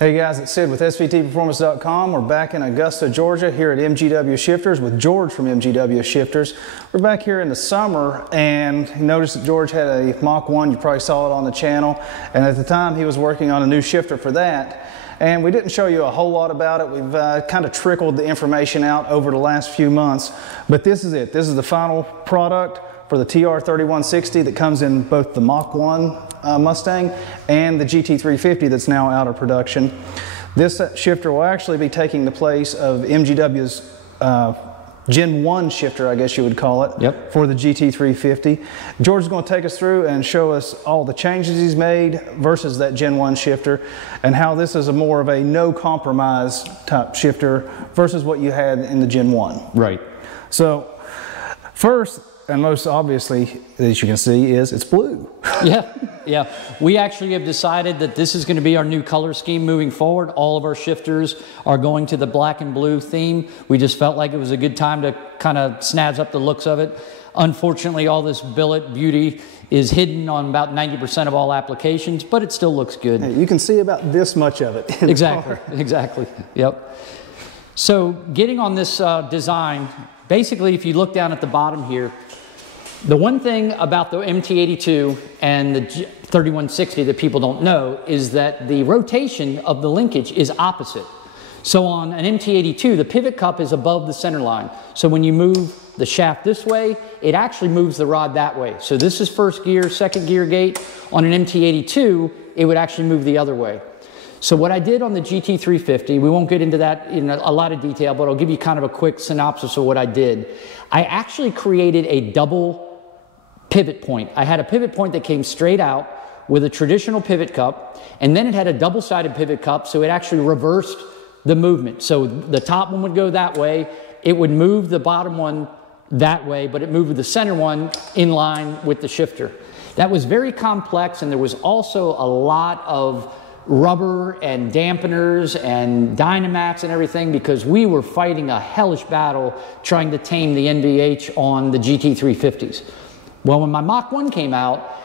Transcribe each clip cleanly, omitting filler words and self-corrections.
Hey guys, it's Sid with SVTperformance.com. We're back in Augusta, Georgia here at MGW Shifters with George from MGW Shifters. We're back here in the summer, and you noticed that George had a Mach 1. You probably saw it on the channel, and at the time he was working on a new shifter for that. And we didn't show you a whole lot about it. We've kind of trickled the information out over the last few months, but this is it. This is the final product for the TR-3160 that comes in both the Mach 1 Mustang and the GT350 that's now out of production. This shifter will actually be taking the place of MGW's Gen 1 shifter, I guess you would call it, for the GT350. George is going to take us through and show us all the changes he's made versus that Gen 1 shifter, and how this is a more of a no compromise type shifter versus what you had in the Gen 1. Right. So first, and most obviously, as you can see, is it's blue. Yeah. We actually have decided that this is going to be our new color scheme moving forward. All of our shifters are going to the black and blue theme. We just felt like it was a good time to kind of snazz up the looks of it. Unfortunately, all this billet beauty is hidden on about 90% of all applications, but it still looks good. You can see about this much of it. Exactly. Yep. So getting on this design, basically, if you look down at the bottom here, the one thing about the MT82 and the 3160 that people don't know is that the rotation of the linkage is opposite. So on an MT82, the pivot cup is above the center line. So when you move the shaft this way, it actually moves the rod that way. So this is first gear, second gear gate. On an MT82, it would actually move the other way. So what I did on the GT350, we won't get into that in a lot of detail, but I'll give you kind of a quick synopsis of what I did. I actually created a double pivot point. I had a pivot point that came straight out with a traditional pivot cup, and then it had a double-sided pivot cup, so it actually reversed the movement. So the top one would go that way, it would move the bottom one that way, but it moved the center one in line with the shifter. That was very complex, and there was also a lot of rubber and dampeners and Dynamax and everything, because we were fighting a hellish battle trying to tame the NVH on the GT350s. Well, when my Mach 1 came out,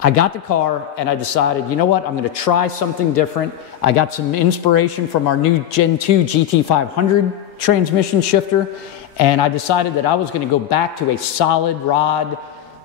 I got the car and I decided, you know what, I'm going to try something different. I got some inspiration from our new Gen 2 GT500 transmission shifter, and I decided that I was going to go back to a solid rod,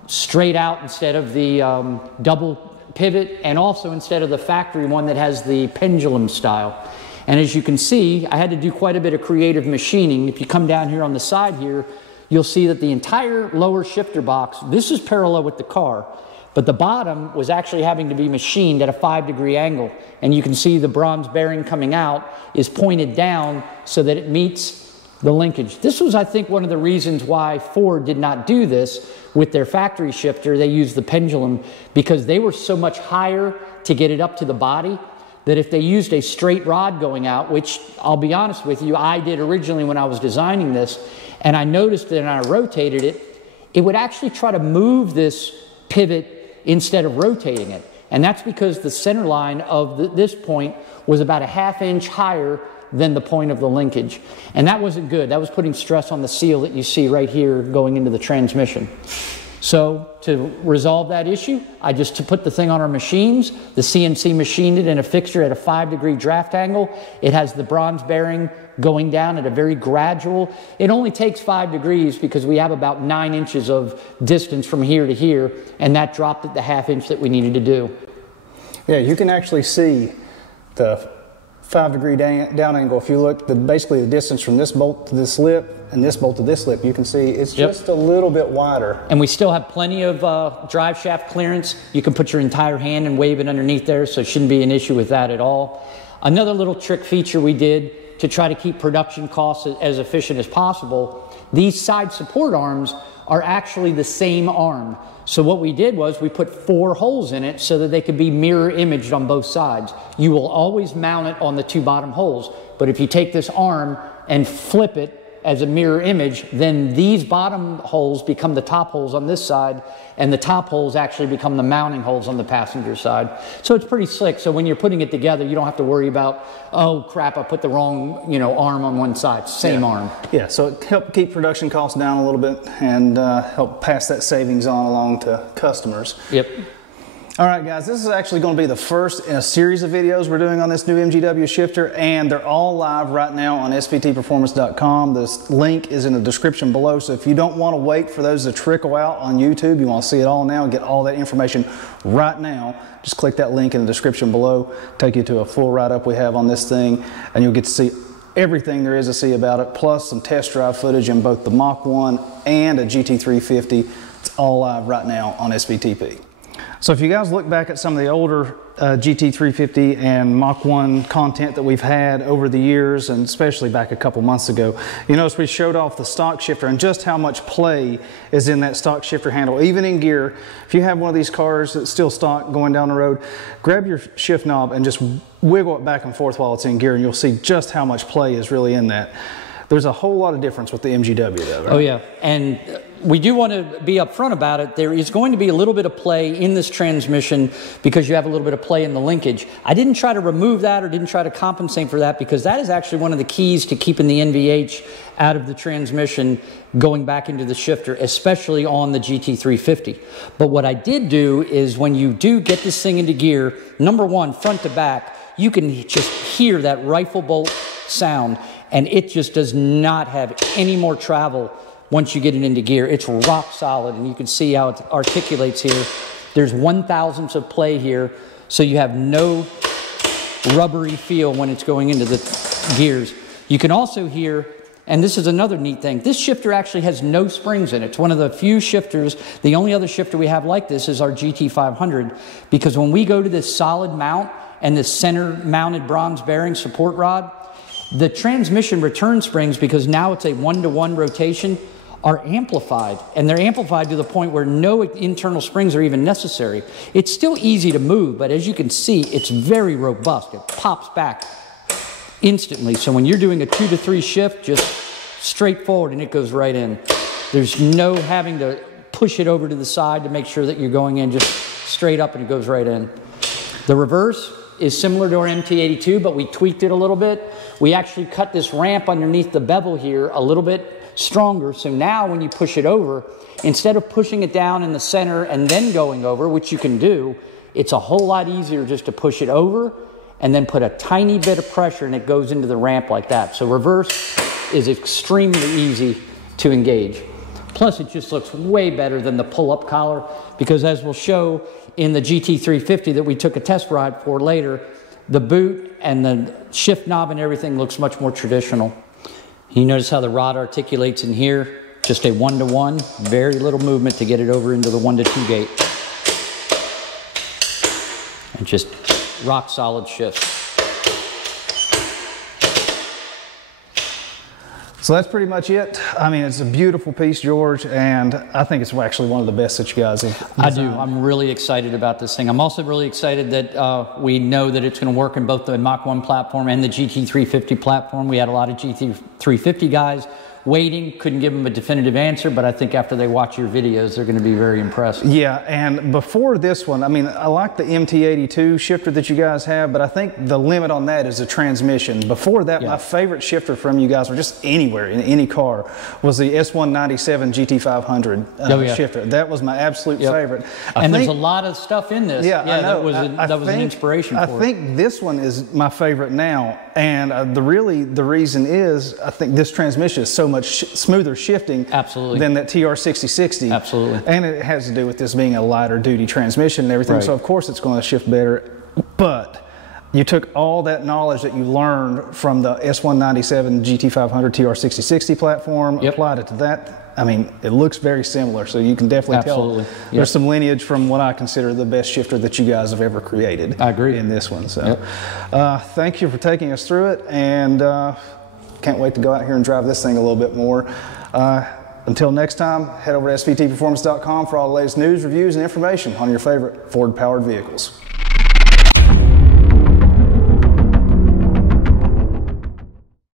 straight out instead of the double pivot, and also instead of the factory one that has the pendulum style. And as you can see, I had to do quite a bit of creative machining. If you come down here on the side here, you'll see that the entire lower shifter box, this is parallel with the car, but the bottom was actually having to be machined at a 5-degree angle. And you can see the bronze bearing coming out is pointed down so that it meets the linkage. This was, I think, one of the reasons why Ford did not do this with their factory shifter. They used the pendulum because they were so much higher to get it up to the body that if they used a straight rod going out, which I'll be honest with you, I did originally when I was designing this, and I noticed that when I rotated it, it would actually try to move this pivot instead of rotating it. And that's because the center line of this point was about a ½ inch higher than the point of the linkage. And that wasn't good. That was putting stress on the seal that you see right here going into the transmission. So to resolve that issue, I just put the thing on our machines. The CNC machined it in a fixture at a 5-degree draft angle. It has the bronze bearing going down at a very gradual. It only takes 5 degrees because we have about 9 inches of distance from here to here, and that dropped at the ½ inch that we needed to do. Yeah, you can actually see the 5-degree down angle. If you look, basically the distance from this bolt to this lip and this bolt to this lip, you can see it's just a little bit wider. And we still have plenty of drive shaft clearance. You can put your entire hand and wave it underneath there, so it shouldn't be an issue with that at all. Another little trick feature we did to try to keep production costs as efficient as possible, these side support arms are actually the same arm. So what we did was we put 4 holes in it so that they could be mirror imaged on both sides. You will always mount it on the 2 bottom holes, but if you take this arm and flip it as a mirror image, then these bottom holes become the top holes on this side, and the top holes actually become the mounting holes on the passenger side. So it's pretty slick. So when you're putting it together, you don't have to worry about, oh crap, I put the wrong, arm on one side. Same arm. Yeah, so it helped keep production costs down a little bit and help pass that savings on along to customers. Yep. All right, guys, this is actually going to be the first in a series of videos we're doing on this new MGW shifter, and they're all live right now on svtperformance.com. This link is in the description below, so if you don't want to wait for those to trickle out on YouTube, you want to see it all now and get all that information right now, just click that link in the description below, take you to a full write-up we have on this thing, and you'll get to see everything there is to see about it, plus some test drive footage in both the Mach 1 and a GT350. It's all live right now on SVTP. So if you guys look back at some of the older GT350 and Mach 1 content that we've had over the years, and especially back a couple months ago, you notice we showed off the stock shifter and just how much play is in that stock shifter handle, even in gear. If you have one of these cars that's still stock going down the road, grab your shift knob and just wiggle it back and forth while it's in gear, and you'll see just how much play is really in that. There's a whole lot of difference with the MGW though, right? Oh yeah, and we do want to be upfront about it. There is going to be a little bit of play in this transmission because you have a little bit of play in the linkage. I didn't try to remove that or didn't try to compensate for that because that is actually one of the keys to keeping the NVH out of the transmission going back into the shifter, especially on the GT350. But what I did do is when you do get this thing into gear, number one, front to back, you can just hear that rifle bolt sound, and it just does not have any more travel once you get it into gear. It's rock solid, and you can see how it articulates here. There's 1/1000th of play here, so you have no rubbery feel when it's going into the gears. You can also hear, and this is another neat thing, this shifter actually has no springs in it. It's one of the few shifters, the only other shifter we have like this is our GT500, because when we go to this solid mount and this center mounted bronze bearing support rod, the transmission return springs, because now it's a 1-to-1 rotation, are amplified, and they're amplified to the point where no internal springs are even necessary. It's still easy to move, but as you can see, it's very robust. It pops back instantly. So when you're doing a 2 to 3 shift, just straight forward and it goes right in. There's no having to push it over to the side to make sure that you're going in, just straight up and it goes right in. The reverse is similar to our MT82, but we tweaked it a little bit. We actually cut this ramp underneath the bevel here a little bit stronger, so now when you push it over, instead of pushing it down in the center and then going over, which you can do, it's a whole lot easier just to push it over and then put a tiny bit of pressure and it goes into the ramp like that. So reverse is extremely easy to engage. Plus it just looks way better than the pull-up collar, because as we'll show in the GT350 that we took a test ride for later, the boot and the shift knob and everything looks much more traditional. You notice how the rod articulates in here, just a 1-to-1, very little movement to get it over into the 1-to-2 gate. And just rock solid shift. So that's pretty much it. I mean, it's a beautiful piece, George, and I think it's actually one of the best that you guys have designed. I do. I'm really excited about this thing. I'm also really excited that we know that it's going to work in both the Mach 1 platform and the GT350 platform. We had a lot of GT350 guys waiting, couldn't give them a definitive answer, but I think after they watch your videos, they're going to be very impressed. Yeah, and before this one, I mean, I like the MT82 shifter that you guys have, but I think the limit on that is the transmission. Before that, my favorite shifter from you guys, or just anywhere, in any car, was the S197 GT500 shifter. That was my absolute favorite. And there's a lot of stuff in this. Yeah, I know. That was an inspiration for it. I think this one is my favorite now, and the reason is I think this transmission is so much smoother shifting than that TR-3060. Absolutely. And it has to do with this being a lighter duty transmission and everything, so of course it's going to shift better. But you took all that knowledge that you learned from the S197 GT500 TR-3060 platform, applied it to that. I mean, it looks very similar, so you can definitely tell there's some lineage from what I consider the best shifter that you guys have ever created. I agree. In this one. So thank you for taking us through it, and can't wait to go out here and drive this thing a little bit more. Until next time, head over to svtperformance.com for all the latest news, reviews, and information on your favorite Ford-powered vehicles.